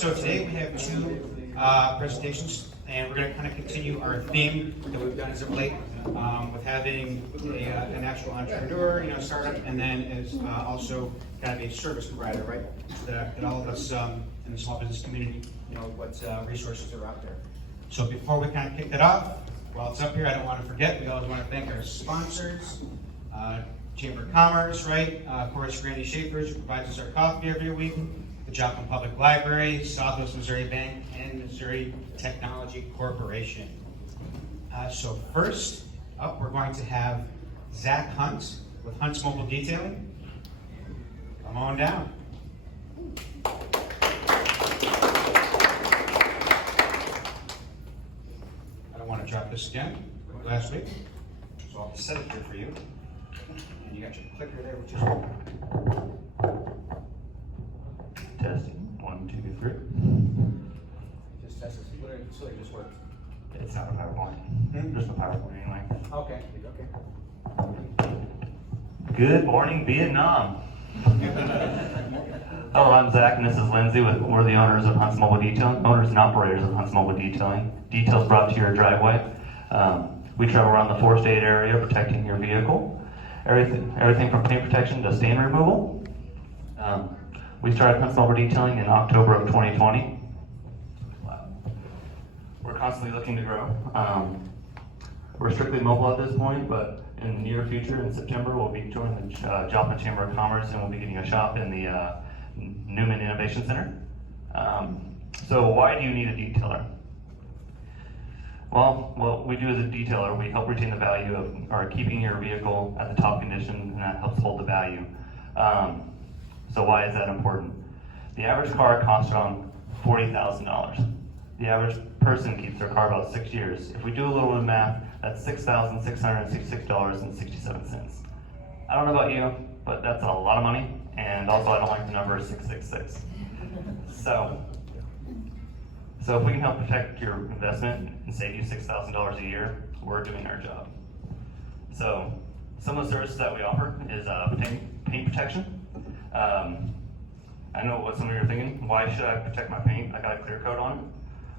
So today we have two presentations, and we're going to kind of continue our theme that we've done as of late with having an actual entrepreneur, startup, and then as also kind of a service provider, right? So that all of us in the small business community know what resources are out there. So before we kind of kick that off, while it's up here, I don't want to forget, we always want to thank our sponsors, Chamber of Commerce, right? Of course, Randy Schaefer's, who provides us our coffee every week, the Joplin Public Library, Southwest Missouri Bank, and Missouri Technology Corporation. So first up, we're going to have Zach Hunt with Hunt's Mobile Detailing. Come on down. I don't want to drop this again, like last week. So I'll set it here for you. And you got your clicker there, which is testing. 1, 2, 3. just test this. So it just worked. It's not a PowerPoint. Just a PowerPoint anyway. Okay. Good morning, Vietnam. Hello, I'm Zach, and this is Lindsay. We're the owners of Hunt's Mobile Detailing, owners and operators of Hunt's Mobile Detailing. Details brought to your driveway. We travel around the 4-state area protecting your vehicle. Everything from paint protection to stain removal. We started Hunt's Mobile Detailing in October of 2020. We're constantly looking to grow. We're strictly mobile at this point, but in the near future, in September, we'll be joining the Joplin Chamber of Commerce, and we'll be getting a shop in the Newman Innovation Center. So why do you need a detailer? Well, what we do as a detailer, we help retain the value of, or keeping your vehicle at the top condition, and that helps hold the value. So why is that important? The average car costs around $40,000. The average person keeps their car about 6 years. If we do a little bit of math, that's $6,666.67. I don't know about you, but that's a lot of money, and also I don't like the number 666. So if we can help protect your investment and save you $6,000 a year, we're doing our job. So some of the services that we offer is paint protection. I know what some of you are thinking. Why should I protect my paint? I got a clear coat on it.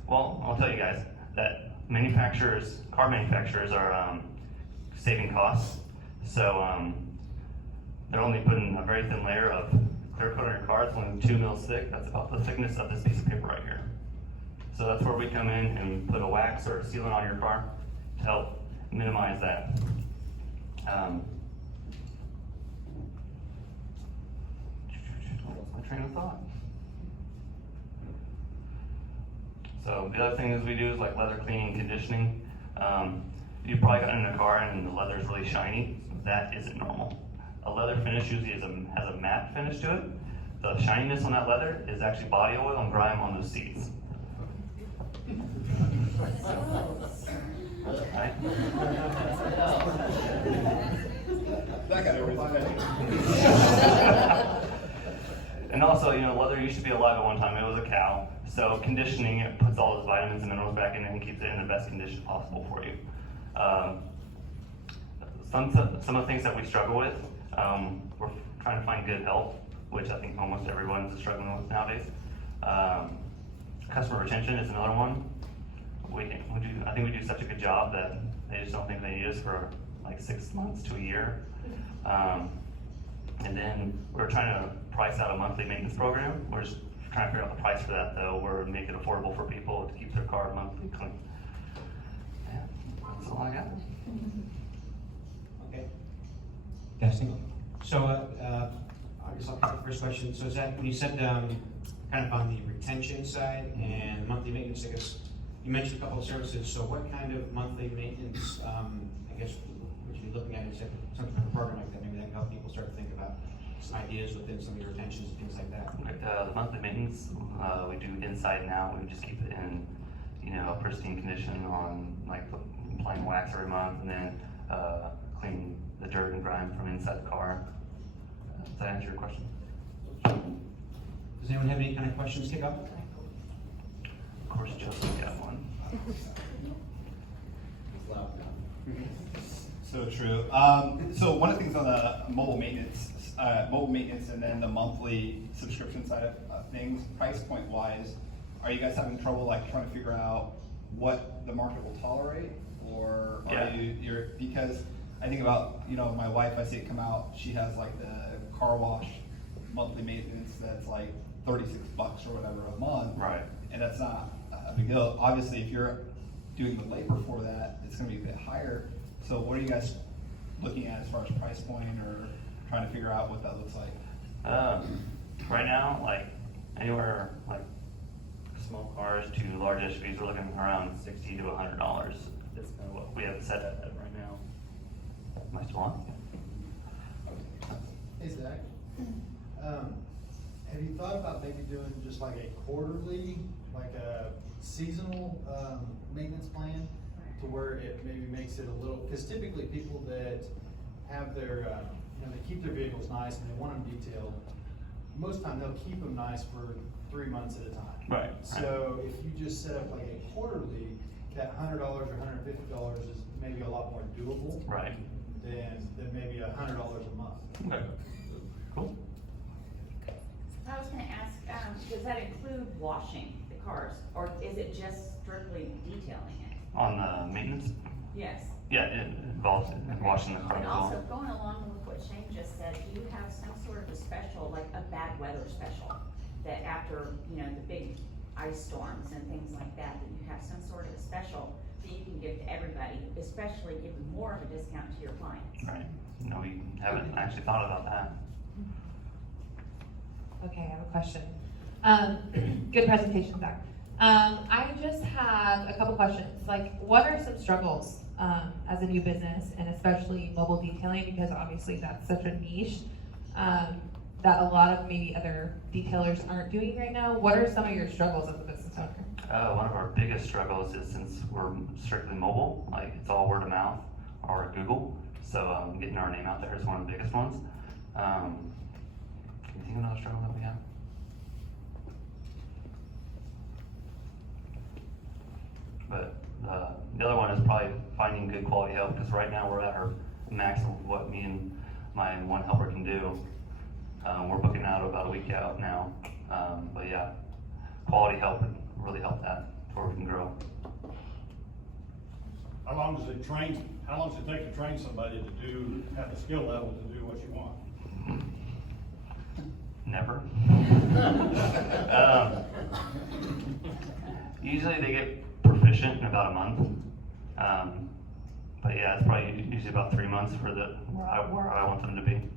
Well, I'll tell you guys that car manufacturers are saving costs. So they're only putting a very thin layer of clear coat on your car. It's only 2 mils thick. That's about the thickness of this piece of paper right here. So that's where we come in and put a wax or a sealant on your car to help minimize that. Lost my train of thought. So the other thing is we do is like leather cleaning, conditioning. You probably got in a car and the leather is really shiny. That isn't normal. A leather finish usually has a matte finish to it. The shininess on that leather is actually body oil and grime on those seats. Right? That got everything. And also, leather used to be alive at one time. It was a cow. So conditioning it puts all those vitamins and minerals back in it and keeps it in the best condition possible for you. Some of the things that we struggle with, we're trying to find good help, which I think almost everyone is struggling with nowadays. Customer retention is another one. I think we do such a good job that they just don't think they need us for like 6 months to a year. And then we're trying to price out a monthly maintenance program. We're just trying to figure out the price for that though. We're making it affordable for people to keep their car monthly clean. Yeah, that's all I got. Okay. Testing. So I guess I'll take the first question. So Zach, when you said kind of on the retention side and monthly maintenance, I guess you mentioned a couple of services. So what kind of monthly maintenance, I guess, would you be looking at? Is that some kind of program like that? Maybe that can help people start to think about some ideas within some of your retentions and things like that. The monthly maintenance, we do inside and out. We just keep it in, pristine condition on like applying wax every month and then clean the dirt and grime from inside the car. Does that answer your question? Does anyone have any kind of questions to kick off? Of course, Justin got one. So true. So one of the things on the mobile maintenance and then the monthly subscription side of things, price point wise, are you guys having trouble like trying to figure out what the market will tolerate, or are Yeah. you're because I think about, you know, my wife, I see it come out, she has like the car wash monthly maintenance that's like $36 or whatever a month. Right. And that's not a big deal. Obviously, if you're doing the labor for that, it's gonna be a bit higher. So what are you guys looking at as far as price point or trying to figure out what that looks like? Right now, like anywhere like small cars to large SUVs, we're looking around $60 to $100. That's kind of what we have it set at right now. Am I still on? Hey Zach, have you thought about maybe doing just like a quarterly, like a seasonal maintenance plan? To where it maybe makes it a little, because typically people that have their, you know, they keep their vehicles nice and they want them detailed, most of the time they'll keep them nice for 3 months at a time. Right. So if you just set up like a quarterly, that $100 or $150 is maybe a lot more doable. Right. Than maybe $100 a month. Okay. Cool. I was gonna ask, does that include washing the cars, or is it just strictly detailing it? On the maintenance, Yes. yeah, it involves washing the car And as also, well. going along with what Shane just said, do you have some sort of a special, like a bad weather special? That after, you know, the big ice storms and things like that, that you have some sort of a special that you can give to everybody, especially give more of a discount to your clients? Right. No, we haven't actually thought about that. Okay, I have a question. Good presentation, Zach. I just have a couple questions. Like, what are some struggles as a new business, and especially mobile detailing, because obviously that's such a niche that a lot of maybe other detailers aren't doing right now? What are some of your struggles as a business owner? One of our biggest struggles is, since we're strictly mobile, like it's all word of mouth or Google. So getting our name out there is one of the biggest ones. Can you think of another struggle that we have? But the other one is probably finding good quality help, because right now we're at our max of what me and my one helper can do. We're booking out about a week out now. But yeah, quality help would really help that before we can grow. How long does it take to train somebody to have the skill level to do what you want? Never. Usually they get proficient in about a month. But yeah, it's probably usually about 3 months for where I want them to be.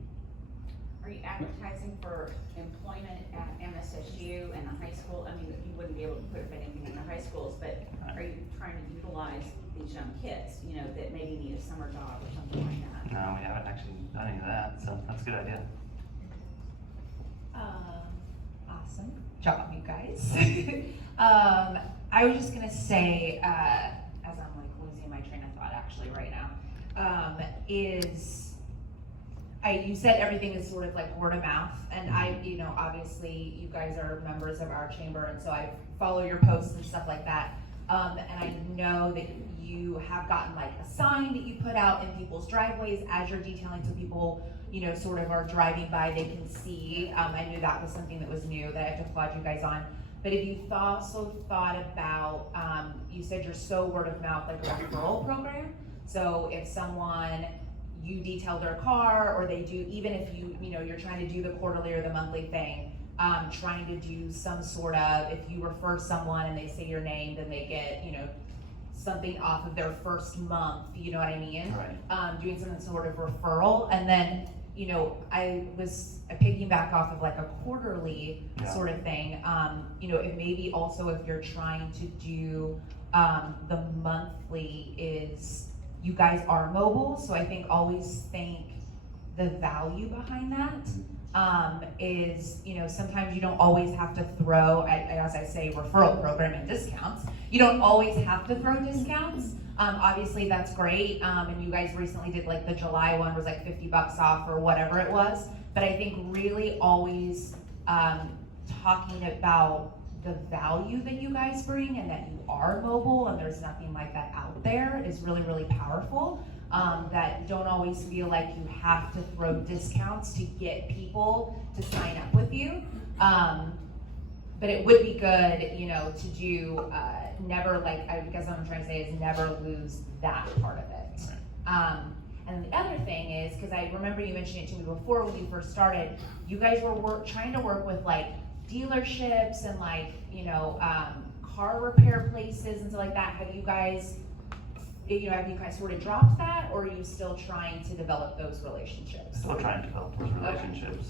Are you advertising for employment at MSSU and the high school? I mean, you wouldn't be able to put up anything in the high schools, but are you trying to utilize these young kids, you know, that maybe need a summer job or something like that? No, we haven't actually done any of that, so that's a good idea. Awesome job, you guys. I was just gonna say, as I'm like losing my train of thought actually right now, you said everything is sort of like word of mouth, and you know, obviously you guys are members of our chamber, and so I follow your posts and stuff like that. And I know that you have gotten like a sign that you put out in people's driveways as you're detailing, so people, you know, sort of are driving by, they can see. I knew that was something that was new that I have to applaud you guys on. But if you also thought about, you said you're so word of mouth, like a referral program. So if someone, you detail their car, or they do, even if you know, you're trying to do the quarterly or the monthly thing, trying to do some sort of, if you refer someone and they say your name, then they get, you know, something off of their first month, you know what I mean? Right. Doing some sort of referral. And then, you know, I piggyback off of like a quarterly sort of thing. You know, it maybe also if you're trying to do the monthly is, you guys are mobile, so I think always think the value behind that is, you know, sometimes you don't always have to throw, as I say, referral program and discounts. You don't always have to throw discounts. Obviously that's great, and you guys recently did like the July one was like $50 off or whatever it was. But I think really always talking about the value that you guys bring and that you are mobile and there's nothing like that out there is really, really powerful. That don't always feel like you have to throw discounts to get people to sign up with you. But but it would be good, you know, to do, never, like, I guess what I'm trying to say is never lose that part of it. And the other thing is, because I remember you mentioning it to me before when you first started, you guys were trying to work with like dealerships and like, you know, car repair places and stuff like that. Have you guys sort of dropped that, or are you still trying to develop those relationships? Still trying to develop those relationships.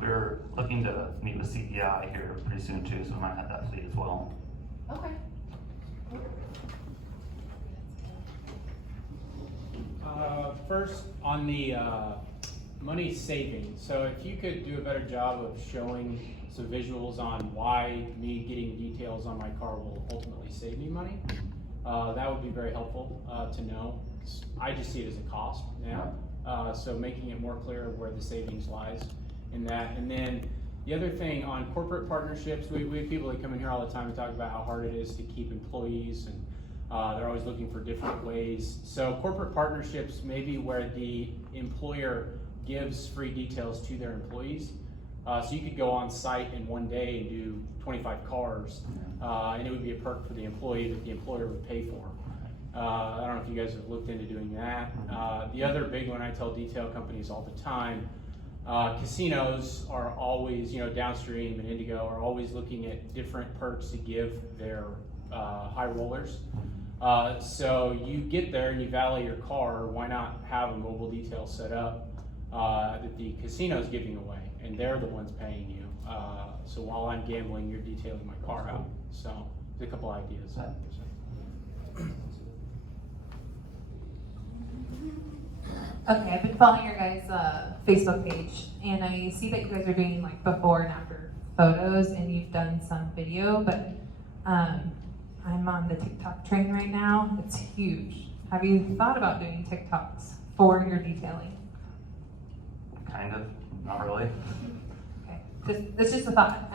We're looking to meet with CDI here pretty soon too, so we might have that fleet as well. Okay. First, on the money saving, so if you could do a better job of showing some visuals on why me getting details on my car will ultimately save me money, that would be very helpful to know. I just see it as a cost now, so making it more clear where the savings lies in that. And then the other thing on corporate partnerships, we have people that come in here all the time and talk about how hard it is to keep employees, and they're always looking for different ways. So corporate partnerships may be where the employer gives free details to their employees. So you could go on site in one day and do 25 cars, and it would be a perk for the employee that the employer would pay for. I don't know if you guys have looked into doing that. The other big one I tell detail companies all the time, casinos are always, you know, Downstream and Indigo are always looking at different perks to give their high rollers. So you get there and you valet your car, why not have a mobile detail set up that the casino's giving away, and they're the ones paying you. So while I'm gambling, you're detailing my car out. So there's a couple ideas. Okay, I've been following your guys' Facebook page, and I see that you guys are doing like before and after photos, and you've done some video, but I'm on the TikTok train right now. It's huge. Have you thought about doing TikToks for your detailing? Kind of, not really. Okay, that's just a thought.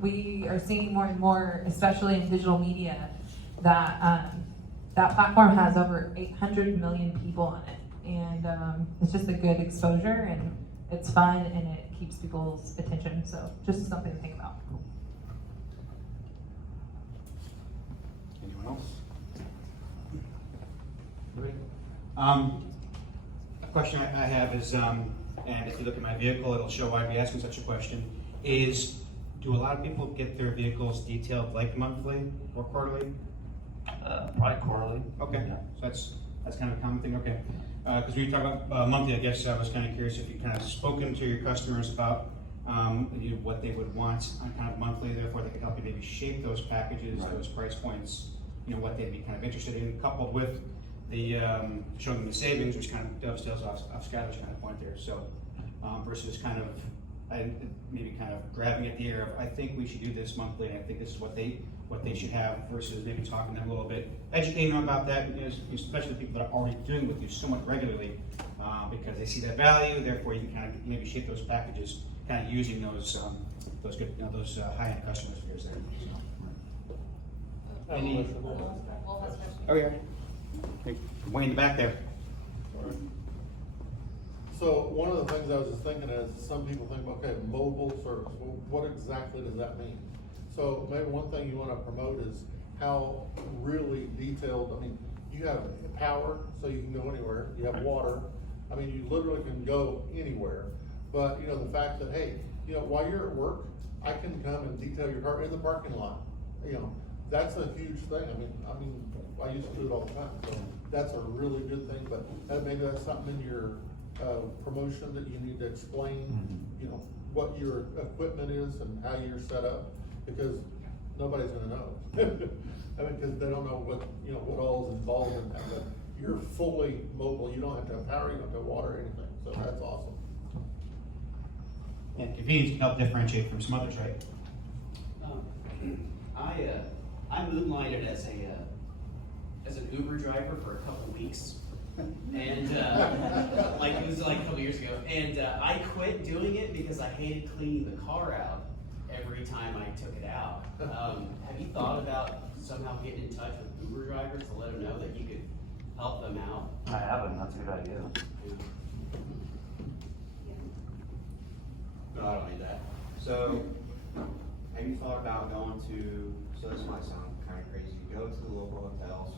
We are seeing more and more, especially in digital media, that that platform has over 800 million people on it. And it's just a good exposure, and it's fun, and it keeps people's attention. So just something to think about. Anyone else? A question I have is, and if you look at my vehicle, it'll show why I'd be asking such a question, is do a lot of people get their vehicles detailed like monthly or quarterly? Probably quarterly. Okay, Yeah. so that's kind of a common thing, okay. Because when you talk about monthly, I guess I was kind of curious if you kind of spoken to your customers about what they would want on kind of monthly, therefore they could help you maybe shape those packages, Right. those price points, you know, what they'd be kind of interested in, coupled with the showing them the savings, which kind of dovetails off Skylar's kind of point there. So versus kind of maybe kind of grabbing at the air of I think we should do this monthly, and I think this is what they should have, versus maybe talking to them a little bit, educating them about that, you know, especially the people that are already doing with you somewhat regularly, because they see that value. Therefore, you can kind of maybe shape those packages, kind of using those good, you know, those high-end customers of yours there. So. Any? Oh yeah. Okay. Way in the back there. So one of the things I was just thinking is, some people think, okay, mobile service, well, what exactly does that mean? So maybe one thing you wanna promote is how really detailed, I mean, you have power, so you can go anywhere, you have water, I mean, you literally can go anywhere. But, you know, the fact that, hey, you know, while you're at work, I can come and detail your car in the parking lot, you know, that's a huge thing. I mean, I used to do it all the time, so that's a really good thing, but maybe that's something in your promotion that you need to explain, you know, what your equipment is and how you're set up, because nobody's gonna know. I mean, because they don't know what, you know, what all is involved in that, but you're fully mobile, you don't have to have power, you don't have to have water or anything, so that's awesome. And convenience can help differentiate from some others, right? I moonlighted as an Uber driver for a couple weeks, and like it was like a couple years ago, and I quit doing it because I hated cleaning the car out every time I took it out. Have you thought about somehow getting in touch with Uber drivers to let them know that you could help them out? I haven't, that's a good idea. No, I don't need that. So, have you thought about going to, so this might sound kind of crazy, go to the local hotels?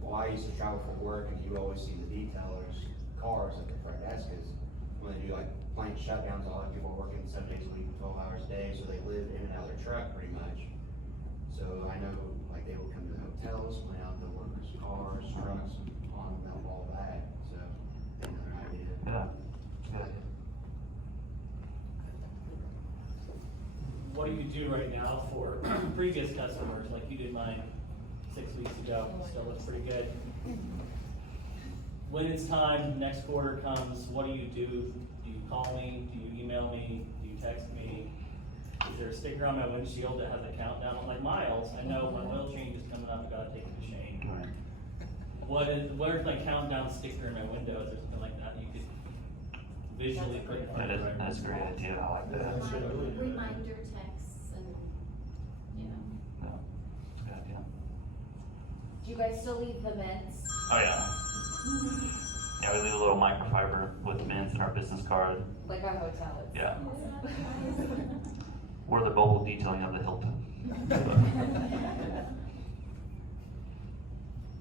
Well, I used to travel for work and you always see the detailers, cars at the front desk, because when they do like plant shutdowns, a lot of people are working 7 days a week, 12 hours a day, so they live in and out of their truck pretty much. So I know like they will come to the hotels, plan out the workers' cars, trucks, on them, all that, so another idea. Yeah, good idea. What do you do right now for previous customers, like you did mine 6 weeks ago, still looks pretty good. When it's time, next quarter comes, what do you do? Do you call me, do you email me, do you text me? Is there a sticker on my windshield that has a countdown? I'm like, Miles, I know my oil change is coming up, I gotta take it to Shane. Right. Where's my countdown sticker in my windows or something like that, you could visually put in front That of is, the that's a great idea, I like that. Reminder texts and, you know. Yeah, good idea. Do you guys still leave the mints? Oh, yeah. Yeah, we leave a little microfiber with the mints in our business card. Like a hotel. It's Yeah. We're the mobile detailing of the Hilton.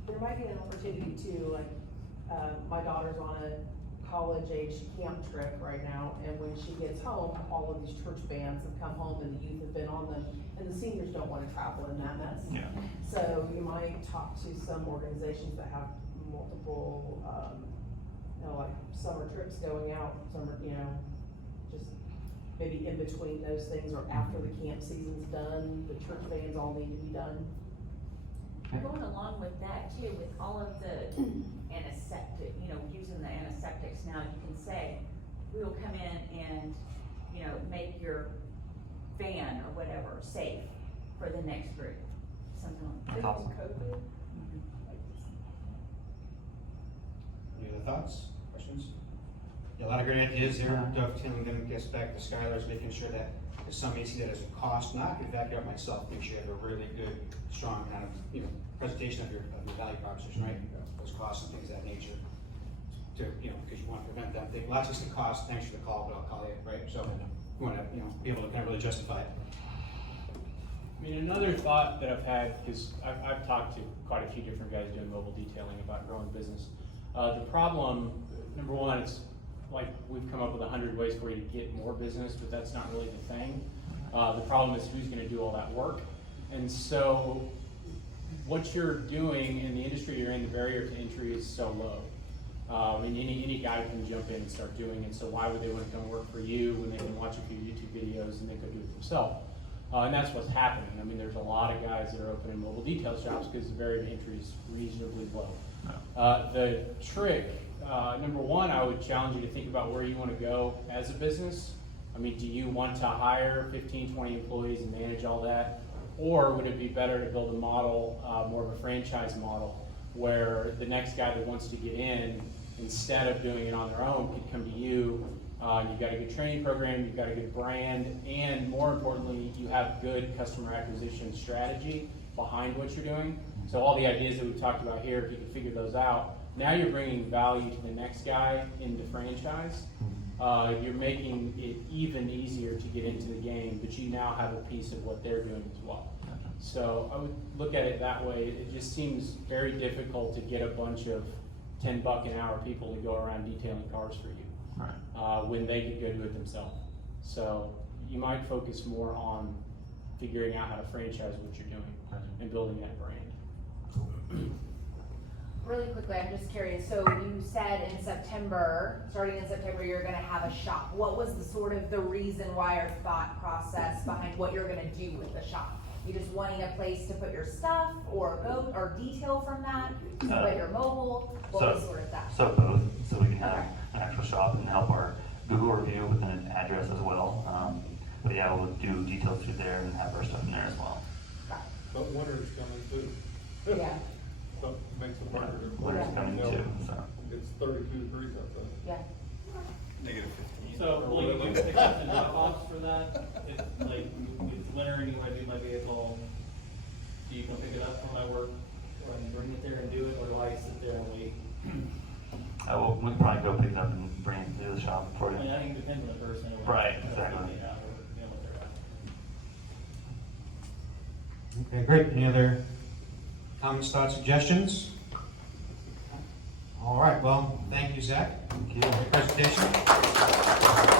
There might be an opportunity too, like, my daughter's on a college age camp trip right now, and when she gets home, all of these church bands have come home and the youth have been on them, and the seniors don't wanna travel in that mess. Yeah. So you might talk to some organizations that have multiple, you know, like summer trips going out, summer, you know, just maybe in between those things or after the camp season's done, the church bands all need to be done. Going along with that too, with all of the antiseptic, you know, using the antiseptics now, you can say, we'll come in and, you know, make your van or whatever safe for the next group, something like that. That's awesome. Any other thoughts, questions? Yeah, a lot of great ideas there, dovetailing them, gets back to Skylar's, making sure that if somebody see that as a cost, not to back it up myself, make sure you have a really good, strong kind of, you know, presentation of your value proposition, right? Those costs and things of that nature, to, you know, because you want to prevent them thing, not just the cost, thanks for the call, but I'll call you, right? So, you want to, you know, be able to kind of really justify it. I mean, another thought that I've had, because I've talked to quite a few different guys doing mobile detailing about growing business. The problem, number one, it's like we've come up with 100 ways for you to get more business, but that's not really the thing. The problem is who's gonna do all that work. And so what you're doing in the industry you're in, the barrier to entry is so low. And any guy can jump in and start doing it, so why would they want to come work for you when they can watch a few YouTube videos and they could do it themselves? And that's what's happening. I mean, there's a lot of guys that are opening mobile detail shops because the barrier to entry is reasonably low. The trick, number one, I would challenge you to think about where you want to go as a business. I mean, do you want to hire 15, 20 employees and manage all that? Or would it be better to build a model, more of a franchise model, where the next guy that wants to get in, instead of doing it on their own, could come to you. You've got a good training program, you've got a good brand, and more importantly, you have good customer acquisition strategy behind what you're doing. So all the ideas that we've talked about here, if you can figure those out, now you're bringing value to the next guy in the franchise. You're making it even easier to get into the game, but you now have a piece of what they're doing as well. So I would look at it that way. It just seems very difficult to get a bunch of $10 an hour people to go around detailing cars for you, Right. when they could go do it themselves. So you might focus more on figuring out how to franchise what you're doing and building that brand. Really quickly, I'm just curious, so you said in September, starting in September, you're gonna have a shop. What was the sort of the reason why or thought process behind what you're gonna do with the shop? You just wanting a place to put your stuff or go, or detail from that, but you're mobile? What was sort of that? So both, so we can have an actual shop and help our Google review with an address as well. But yeah, we'll do details through there and have our stuff in there as well. But winter's coming too. Yeah, So makes it harder to. Winter's coming too, so. It's 32 degrees outside. yeah. Negative 15. So, will you do pickups and drop-offs for that? If, like, it's winter and you might be my vehicle, do you come pick it up from my work, or I bring it there and do it, or do I sit there and wait? We can probably go pick it up and bring it to the shop for I mean, you. I think it depends on the person. or Right, what exactly. they have, or, you know, what they're at. Okay, great. Any other comments, thoughts, suggestions? All right, well, thank you, Zach. Thank you. Great presentation.